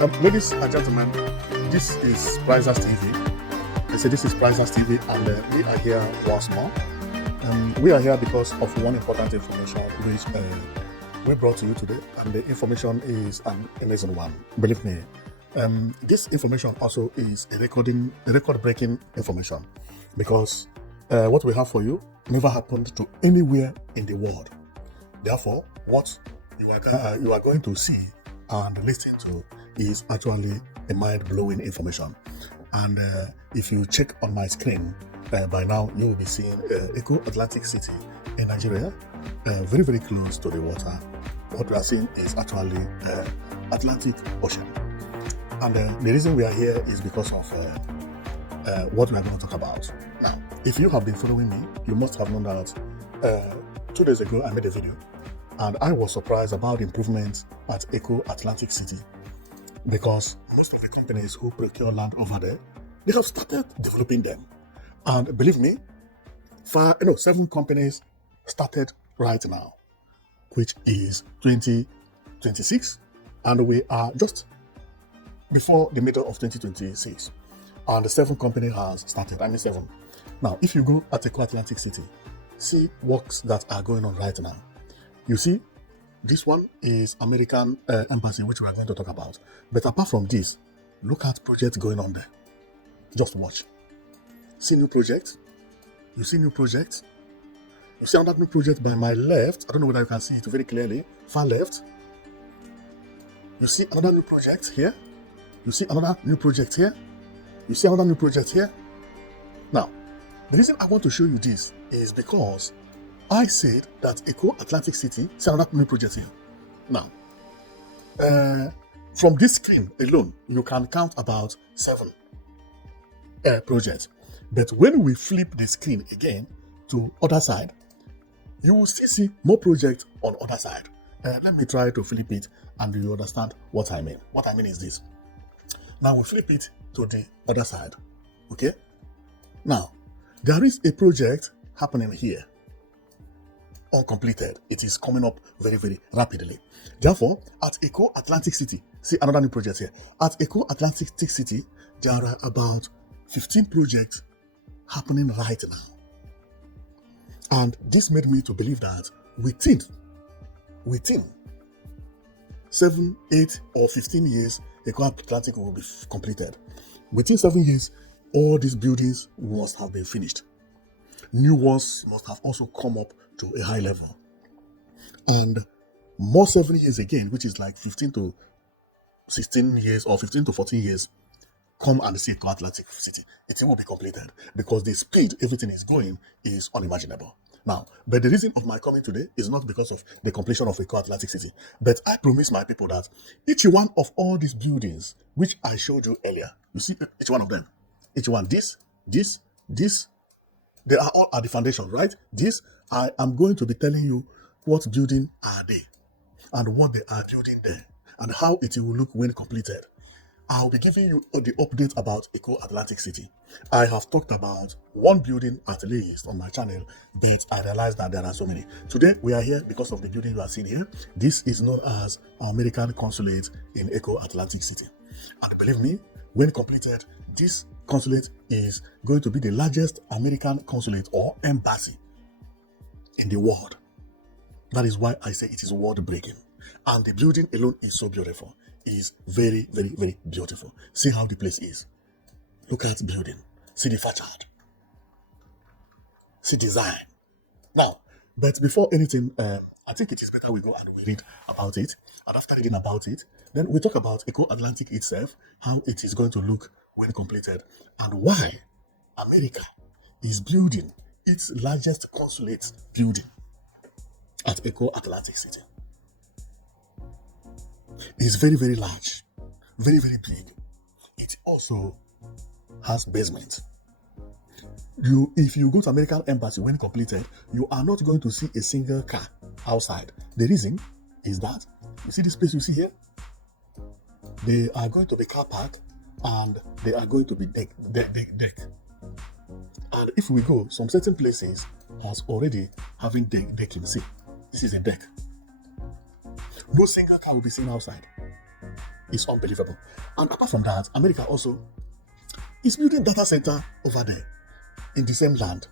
Ladies and gentlemen, this is Prizers TV. They say this is Prizers TV, and we are here once more. We are here because of one important information which we brought to you today, and the information is an amazing one. Believe me, this information also is a record-breaking information, because what we have for you never happened to anywhere in the world. Therefore, what you are going to see and listen to is actually a mind-blowing information. And if you check on my screen, by now you will be seeing Eko Atlantic City in Nigeria, very, very close to the water. What we are seeing is actually Atlantic Ocean. And the reason we are here is because of what we are going to talk about. Now, if you have been following me, you must have known that 2 days ago I made a video, and I was surprised about the improvements at Eko Atlantic City, because most of the companies who procure land over there, they have started developing them. And believe me, 7 companies started right now, which is 2026, and we are just before the middle of 2026, and the 7 company has started. I mean 7. Now, if you go at Eko Atlantic City, see works that are going on right now. You see, this one is American Embassy, which we are going to talk about. But apart from this, look at projects going on there. Just watch. See new projects. You see new projects. You see another new project by my left. I don't know whether you can see it very clearly. Far left. You see another new project here. You see another new project here. You see another new project here. Now, the reason I want to show you this is because I said that Eko Atlantic City, see another new project here. Now, from this screen alone, you can count about 7 projects. But when we flip the screen again to other side, you will still see more projects on other side. Let me try to flip it and you understand what I mean. What I mean is this. Now we flip it to the other side. Okay? Now, there is a project happening here, uncompleted. It is coming up very, very rapidly. Therefore, at Eko Atlantic City, see another new project here. At Eko Atlantic City, there are about 15 projects happening right now. And this made me to believe that within 7, 8, or 15 years, Eko Atlantic will be completed. Within 7 years, all these buildings must have been finished. New ones must have also come up to a high level. And more 7 years again, which is like 15 to 16 years or 15 to 14 years, come and see Eko Atlantic City. It will be completed, because the speed everything is going is unimaginable. Now, but the reason of my coming today is not because of the completion of Eko Atlantic City, but I promise my people that each one of all these buildings, which I showed you earlier, you see each one of them, each one, this, they are all at the foundation, right? This, I am going to be telling you what building are they, and what they are building there, and how it will look when completed. I'll be giving you the update about Eko Atlantic City. I have talked about one building at least on my channel, but I realized that there are so many. Today, we are here because of the building you are seeing here. This is known as American Consulate in Eko Atlantic City. And believe me, when completed, this consulate is going to be the largest American consulate or embassy in the world. That is why I say it is world-breaking. And the building alone is so beautiful. Is very, very, very beautiful. See how the place is. Look at the building. See the facade. See design. Now, but before anything, I think it is better we go and we read about it. And after reading about it, then we talk about Eko Atlantic itself, how it is going to look when completed, and why America is building its largest consulate building at Eko Atlantic City. It's very, very large, very, very big. It also has basement. If you go to American Embassy when completed, you are not going to see a single car outside. The reason is that, you see this place you see here? They are going to be car park, and they are going to be deck. And if we go, some certain places has already having decking. See, this is a deck. No single car will be seen outside. is unbelievable. And apart from that, America also is building data center over there in the same land.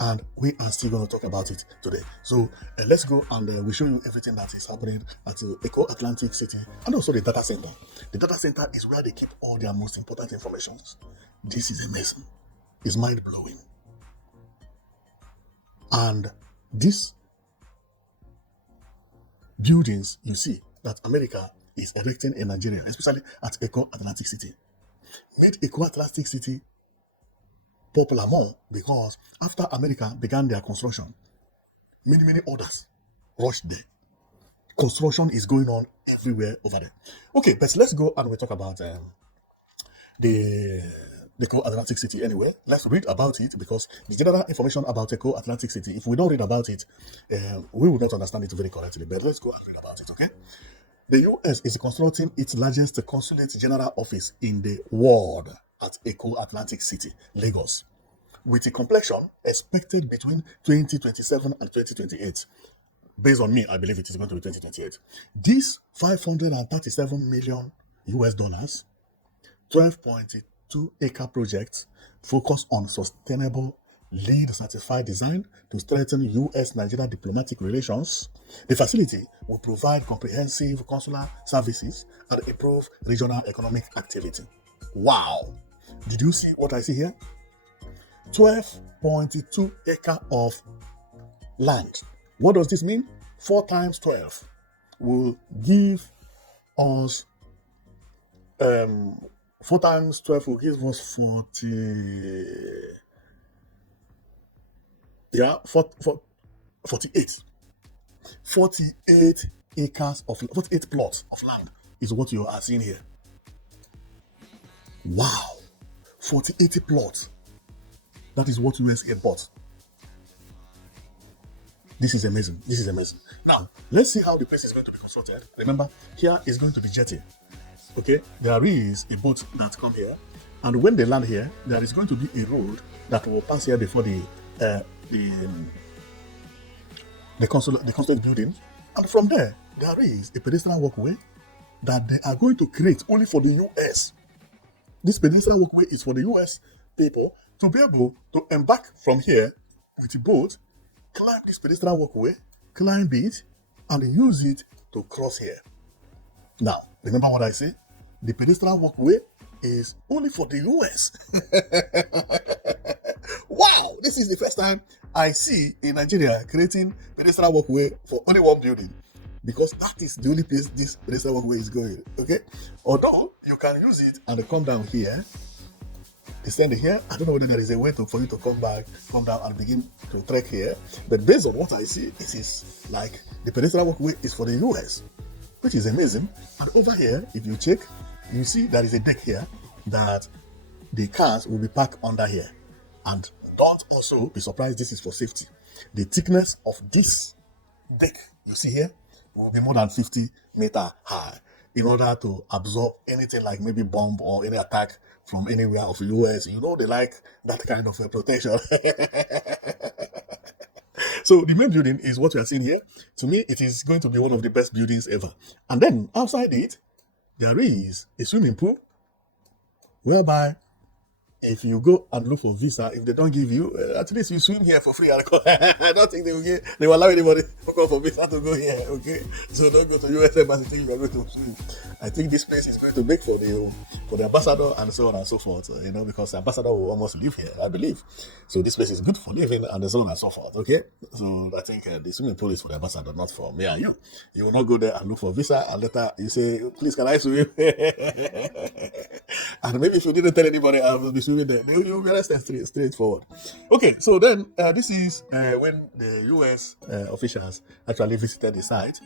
And we are still going to talk about it today. So let's go and we'll show you everything that is happening at Eko Atlantic City and also the data center. The data center is where they keep all their most important information. This is amazing. It's mind-blowing. And these buildings you see that America is erecting in Nigeria, especially at Eko Atlantic City, made Eko Atlantic City popular more because after America began their construction, many others rushed there. Construction is going on everywhere over there. Okay, but let's go and we talk about the Eko Atlantic City anyway. Let's read about it because the general information about Eko Atlantic City, if we don't read about it, we will not understand it very correctly. But let's go and read about it, okay? The U.S. is constructing its largest consulate general office in the world at Eko Atlantic City, Lagos, with a completion expected between 2027 and 2028. Based on me, I believe it is going to be 2028. This 537 million US dollars, 12.2 acre project focused on sustainable LEED certified design to strengthen U.S.-Nigeria diplomatic relations. The facility will provide comprehensive consular services and improve regional economic activity. Wow! Did you see what I see here? 12.2 acre of land. What does this mean? 4 times 12 will give us 4 times 12 will give us 40. Yeah, 48. 48 acres of 48 plots of land is what you are seeing here. Wow, 48 plots. That is what US bought. This is amazing. This is amazing. Now, let's see how the place is going to be constructed. Remember, here is going to be jetty. Okay, there is a boat that comes here, and when they land here, there is going to be a road that will pass here before the consulate building, and from there is a pedestrian walkway that they are going to create only for the US. This pedestrian walkway is for the US people to be able to embark from here with a boat, climb this pedestrian walkway, climb it, and use it to cross here. Now, remember what I say? The pedestrian walkway is only for the US. Wow, this is the first time I see in Nigeria creating pedestrian walkway for only one building, because that is the only place this pedestrian walkway is going. Okay, although you can use it and come down here, descend here. I don't know whether there is a way for you to come down and begin to trek here. But based on what I see, it is like the pedestrian walkway is for the US, which is amazing. And over here, if you check, you see there is a deck here that the cars will be parked under here. And don't also be surprised, this is for safety. The thickness of this deck you see here will be more than 50 meters high in order to absorb anything like maybe bomb or any attack from anywhere of the US. You know, they like that kind of protection. So the main building is what we are seeing here. To me, it is going to be one of the best buildings ever. And then outside it, there is a swimming pool whereby if you go and look for visa, if they don't give you, at least you swim here for free. I don't think they will allow anybody to go for visa to go here. Okay, so don't go to US embassy till you are going to swim. I think this place is going to make for the ambassador and so on and so forth. You know, because the ambassador will almost live here, I believe. So this place is good for living and so on and so forth. Okay, so I think the swimming pool is for the ambassador, not for me and you. You will not go there and look for visa and later you say, please, can I swim? And maybe if you didn't tell anybody I will be swimming there, you will arrested straightforward. Okay, so then this is when the US officials actually visited the site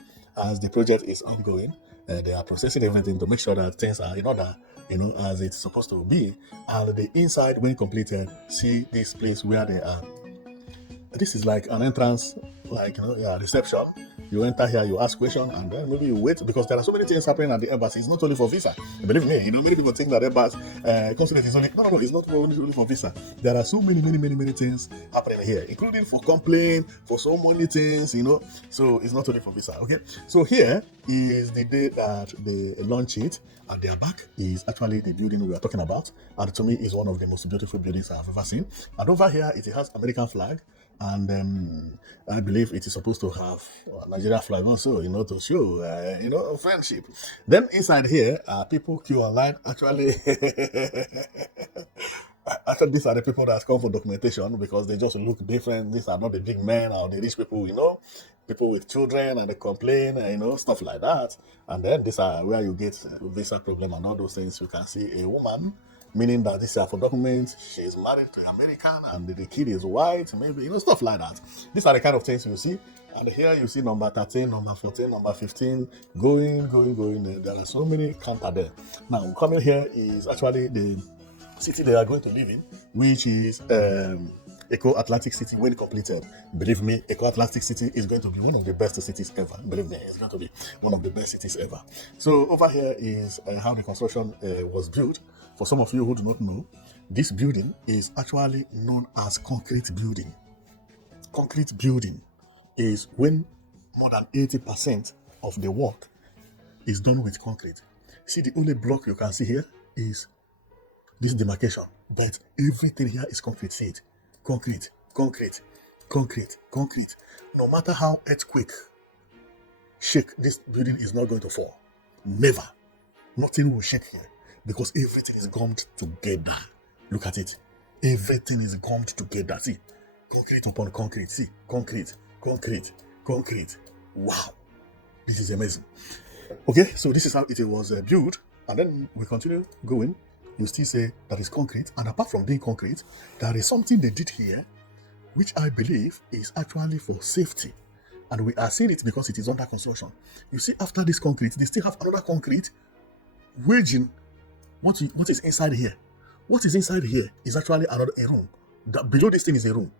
as the project is ongoing. They are processing everything to make sure that things are in order, you know, as it's supposed to be. And the inside, when completed, see this place where they are. This is like an entrance, like, you know, reception. You enter here, you ask questions, and then maybe you wait because there are so many things happening at the embassy. It's not only for visa. Believe me, many people think that embassy consulate is only no, it's not only for visa. There are so many things happening here, including for complaint, for so many things, So it's not only for visa. Okay, so here is the day that they launch it, and their back is actually the building we are talking about, and to me is one of the most beautiful buildings I've ever seen. And over here it has American flag, and I believe it is supposed to have Nigeria flag also, to show, friendship. Then inside here, people queue online. Actually, actually, these are the people that come for documentation because they just look different. These are not the big men or the rich people, people with children, and they complain, stuff like that. And then these are where you get visa problem and all those things. You can see a woman, meaning that this is for documents. She is married to an American and the kid is white, maybe, stuff like that. These are the kind of things you see. And here you see number 13, number 14, number 15, going. There are so many counter there. Now, coming here is actually the city they are going to live in, which is Eko Atlantic City when completed. Believe me, Eko Atlantic City is going to be one of the best cities ever. Believe me, it's going to be one of the best cities ever. So over here is how the construction was built. For some of you who do not know, this building is actually known as concrete building. Concrete building is when more than 80% of the work is done with concrete. See, the only block you can see here is this demarcation, but everything here is concrete. See it? Concrete. No matter how earthquake shake, this building is not going to fall. Never. Nothing will shake here because everything is gummed together. Look at it. Everything is gummed together. See, concrete upon concrete. See, concrete. Wow, this is amazing. Okay, so this is how it was built, and then we continue going. You still say that is concrete, and apart from being concrete, there is something they did here, which I believe is actually for safety, and we are seeing it because it is under construction. You see, after this concrete, they still have another concrete wedging what is inside here. What is inside here is actually a room. Below this thing is a room.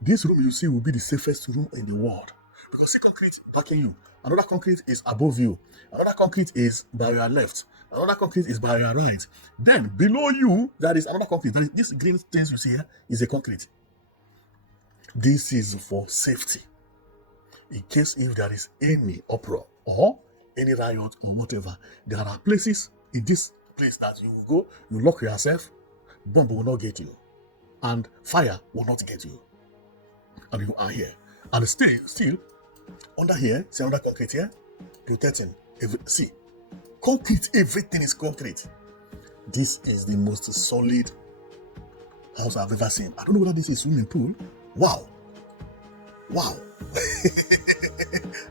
This room you see will be the safest room in the world because see concrete backing you. Another concrete is above you. Another concrete is by your left. Another concrete is by your right. Then below you, there is another concrete. This green things you see here is a concrete. This is for safety. In case if there is any uproar or any riot or whatever, there are places in this place that you will go, you lock yourself, bomb will not get you, and fire will not get you. And you are here. And still under here, see under concrete here, protecting. See, concrete, everything is concrete. This is the most solid house I've ever seen. I don't know whether this is swimming pool. Wow.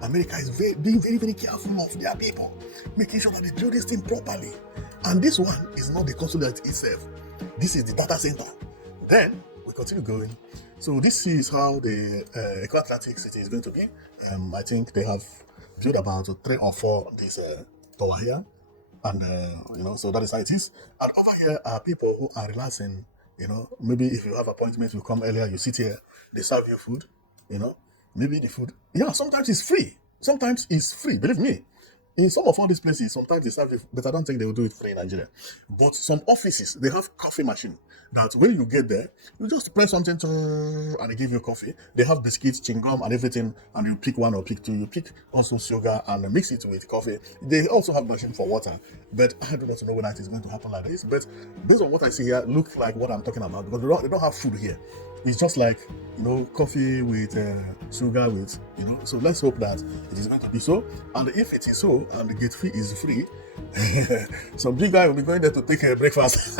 America is being very careful of their people, making sure that they do this thing properly. And this one is not the consulate itself. This is the data center. Then we continue going. So this is how the Eko Atlantic City is going to be. I think they have built about 3 or 4 this tower here, and so that is how it is. And over here are people who are relaxing. Maybe if you have appointments, you come earlier, you sit here, they serve you food. Maybe the food. Yeah, sometimes it's free. Believe me. In some of all these places, sometimes they serve it, but I don't think they will do it free in Nigeria. But some offices, they have coffee machine that when you get there, you just press something and they give you coffee. They have biscuits, chewing gum, and everything, and you pick 1 or pick 2. You pick also sugar and mix it with coffee. They also have machine for water, but I do not know whether it is going to happen like this. But based on what I see here, look like what I'm talking about because they don't have food here. It's just like coffee with sugar with So let's hope that it is going to be so. And if it is so, and the gate fee is free, some big guy will be going there to take a breakfast.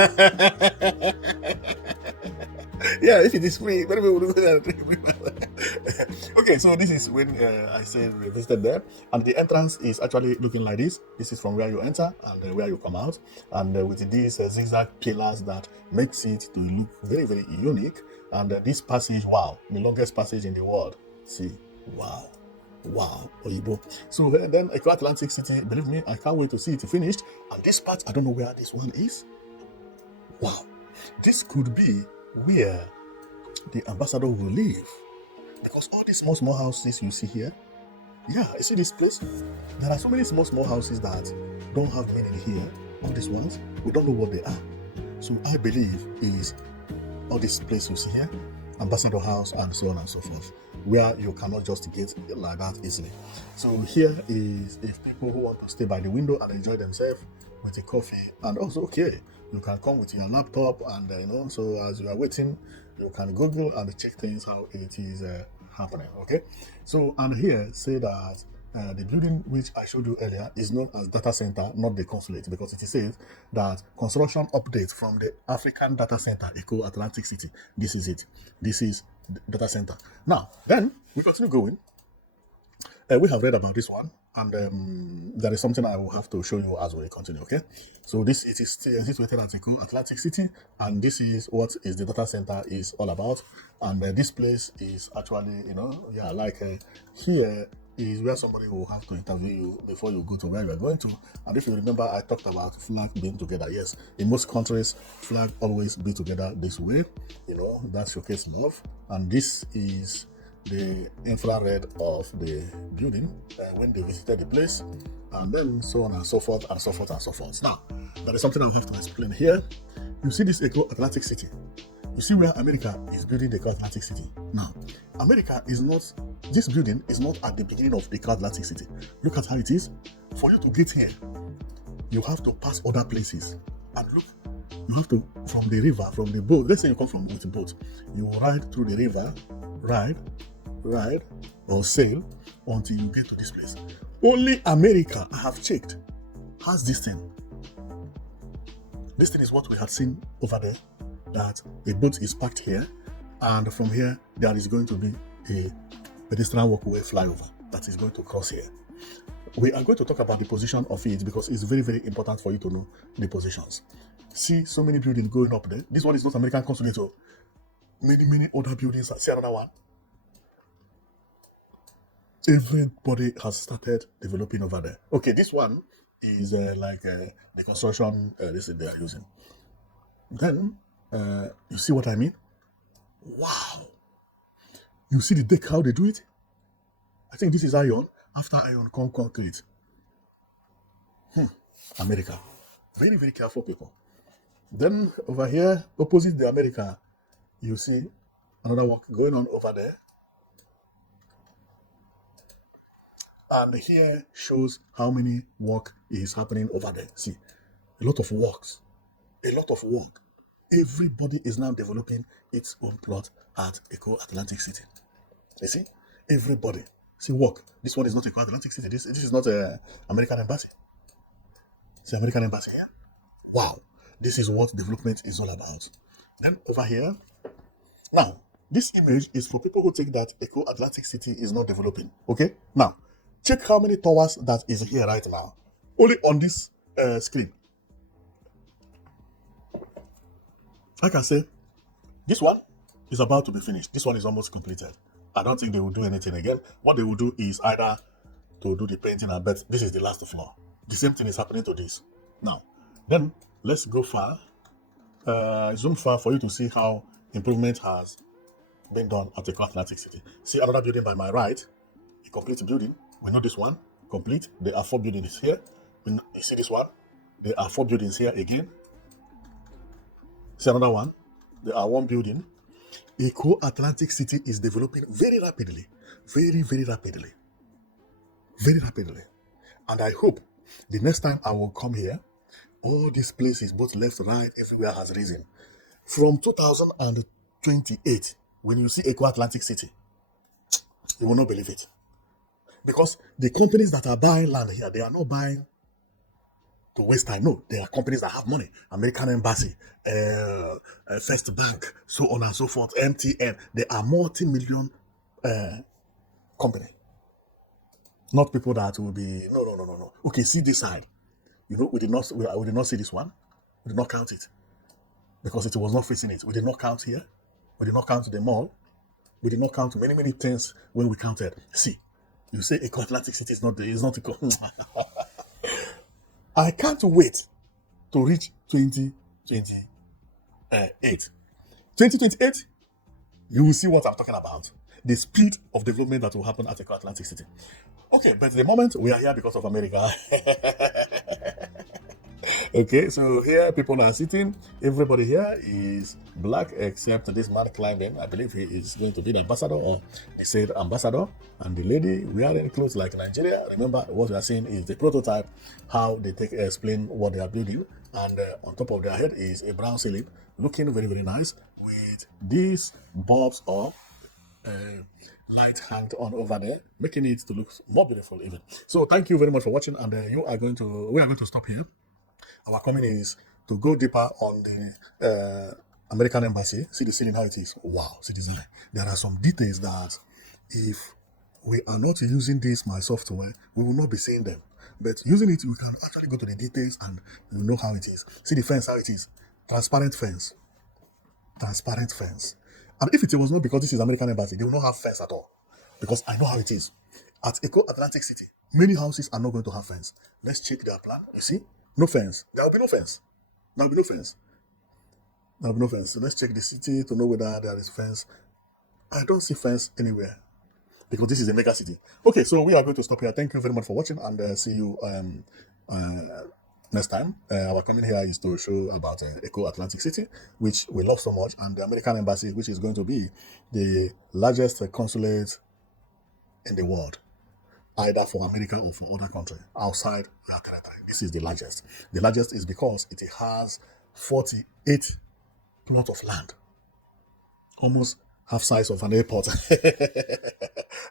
Yeah, if it is free, many people will go there and take a breakfast. Okay, so this is when I said we visited there, and the entrance is actually looking like this. This is from where you enter and where you come out, and with these zigzag pillars that makes it to look very unique. And this passage, wow, the longest passage in the world. See, wow, Oyibo. So then Eko Atlantic City, believe me, I can't wait to see it finished. And this part, I don't know where this one is. Wow, this could be where the ambassador will live. Because all these small houses you see here, Yeah, you see this place? There are so many small houses that don't have meaning here. All these ones, we don't know what they are. So I believe is all these places you see here, Ambassador House and so on and so forth, where you cannot just get like that easily. So here is if people who want to stay by the window and enjoy themselves with a coffee, and also okay, you can come with your laptop and so as you are waiting, you can Google and check things how it is happening. Okay, so and here say that the building which I showed you earlier is known as data center, not the consulate, because it says that construction update from the African data center, Eko Atlantic City. This is it. This is the data center. Now, then we continue going. We have read about this one, and there is something I will have to show you as we continue. Okay, so this it is still situated at Eko Atlantic City, and this is what is the data center is all about. And this place is actually, yeah, like here is where somebody will have to interview you before you go to where you are going to. And if you remember, I talked about flag being together. Yes, in most countries, flag always be together this way. That showcase love, and this is the infrared of the building when they visited the place, and then so on and so forth and so forth and so forth. Now, there is something I have to explain here. You see this Eko Atlantic City. You see where America is building the Eko Atlantic City. Now, America is not, this building is not at the beginning of the Eko Atlantic City. Look at how it is. For you to get here, you have to pass other places. And look, you have to, from the river, from the boat, let's say you come from with a boat, you ride through the river, ride or sail until you get to this place. Only America, I have checked, has this thing. This thing is what we had seen over there, that a boat is parked here, and from here there is going to be a pedestrian walkway flyover that is going to cross here. We are going to talk about the position of it because it's very, very important for you to know the positions. See so many buildings going up there. This one is not American Consulate. So many other buildings. See another one. Everybody has started developing over there. Okay, this one is like the construction this is they are using. Then you see what I mean? Wow! You see the deck how they do it? I think this is iron. After iron, come concrete. America, very, very careful people. Then over here, opposite the America, you see another work going on over there. And here shows how many work is happening over there. See, a lot of works, a lot of work. Everybody is now developing its own plot at Eko Atlantic City. You see, everybody. See, work. This one is not Eko Atlantic City. This is not a American embassy. It's the American embassy here. Wow, this is what development is all about. Then over here, now this image is for people who think that Eko Atlantic City is not developing. Okay, now check how many towers that is here right now. Only on this screen. Like I say, this one is about to be finished. This one is almost completed. I don't think they will do anything again. What they will do is either to do the painting, I bet this is the last floor. The same thing is happening to this. Now, then let's go far, zoom far for you to see how improvement has been done at the Atlantic City. See another building by my right, a complete building. We know this one, complete. There are 4 buildings here. You see this one? There are 4 buildings here again. See another one? There are 1 building. Eko Atlantic City is developing very rapidly. Very, very rapidly. Very rapidly. And I hope the next time I will come here, all these places, both left, right, everywhere has risen. From 2028, when you see Eko Atlantic City, you will not believe it. Because the companies that are buying land here, they are not buying to waste time. No, they are companies that have money. American Embassy, First Bank, so on and so forth, MTN. They are multi-million company. Not people that will be, no. Okay, see this side. We did not see this one. We did not count it. Because it was not facing it. We did not count here. We did not count the mall. We did not count many things when we counted. See, you say Eko Atlantic City is not there. It's not Eko. I can't wait to reach 2028. 2028, you will see what I'm talking about. The speed of development that will happen at Eko Atlantic City. Okay, but the moment we are here because of America. Okay, so here people are sitting. Everybody here is black except this man climbing. I believe he is going to be the ambassador, or they said ambassador. And the lady wearing clothes like Nigeria. Remember, what we are seeing is the prototype, how they explain what they are building. And on top of their head is a brown ceiling, looking very, very nice with these bulbs or uh, light hanged on over there, making it to look more beautiful even. So thank you very much for watching, and we are going to stop here. Our coming is to go deeper on the American embassy. See the ceiling, how it is. Wow, see the design. There are some details that if we are not using this my software, we will not be seeing them. But using it, we can actually go to the details and you know how it is. See the fence, how it is. Transparent fence. Transparent fence. And if it was not because this is American embassy, they will not have fence at all. Because I know how it is. At Eko Atlantic City, many houses are not going to have fence. Let's check their plan. You see? No fence. There will be no fence. There will be no fence. There will be no fence. So let's check the city to know whether there is fence. I don't see fence anywhere because this is a mega city. Okay, so we are going to stop here. Thank you very much for watching, and see you next time. Our coming here is to show about Eko Atlantic City, which we love so much, and the American embassy, which is going to be the largest consulate in the world, either for America or for other country outside their territory. This is the largest. The largest is because it has 48 plots of land, almost half size of an airport.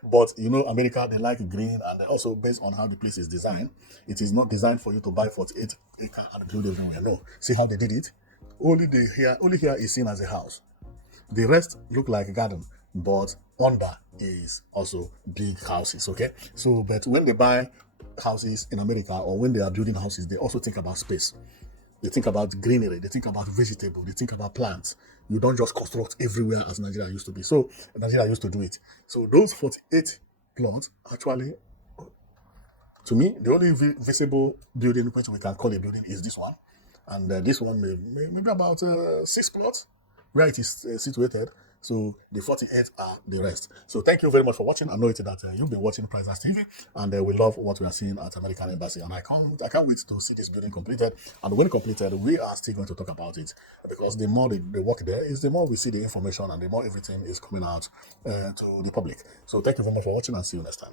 But you know, America, they like green, and also based on how the place is designed, it is not designed for you to buy 48 acre and build everywhere. No, see how they did it. Only here is seen as a house. The rest look like a garden, but under is also big houses. Okay, so but when they buy houses in America or when they are building houses, they also think about space. They think about greenery, they think about vegetable, they think about plants. You don't just construct everywhere as Nigeria used to be. So Nigeria used to do it. So those 48 plots actually, to me, the only visible building which we can call a building is this one. And this one maybe about 6 plots where it is situated. So the 48 are the rest. So thank you very much for watching. I know it that you've been watching Prices TV, and we love what we are seeing at American Embassy. And I can't wait to see this building completed. And when completed, we are still going to talk about it, because the more they work there is the more we see the information and the more everything is coming out to the public. So thank you very much for watching, and see you next time.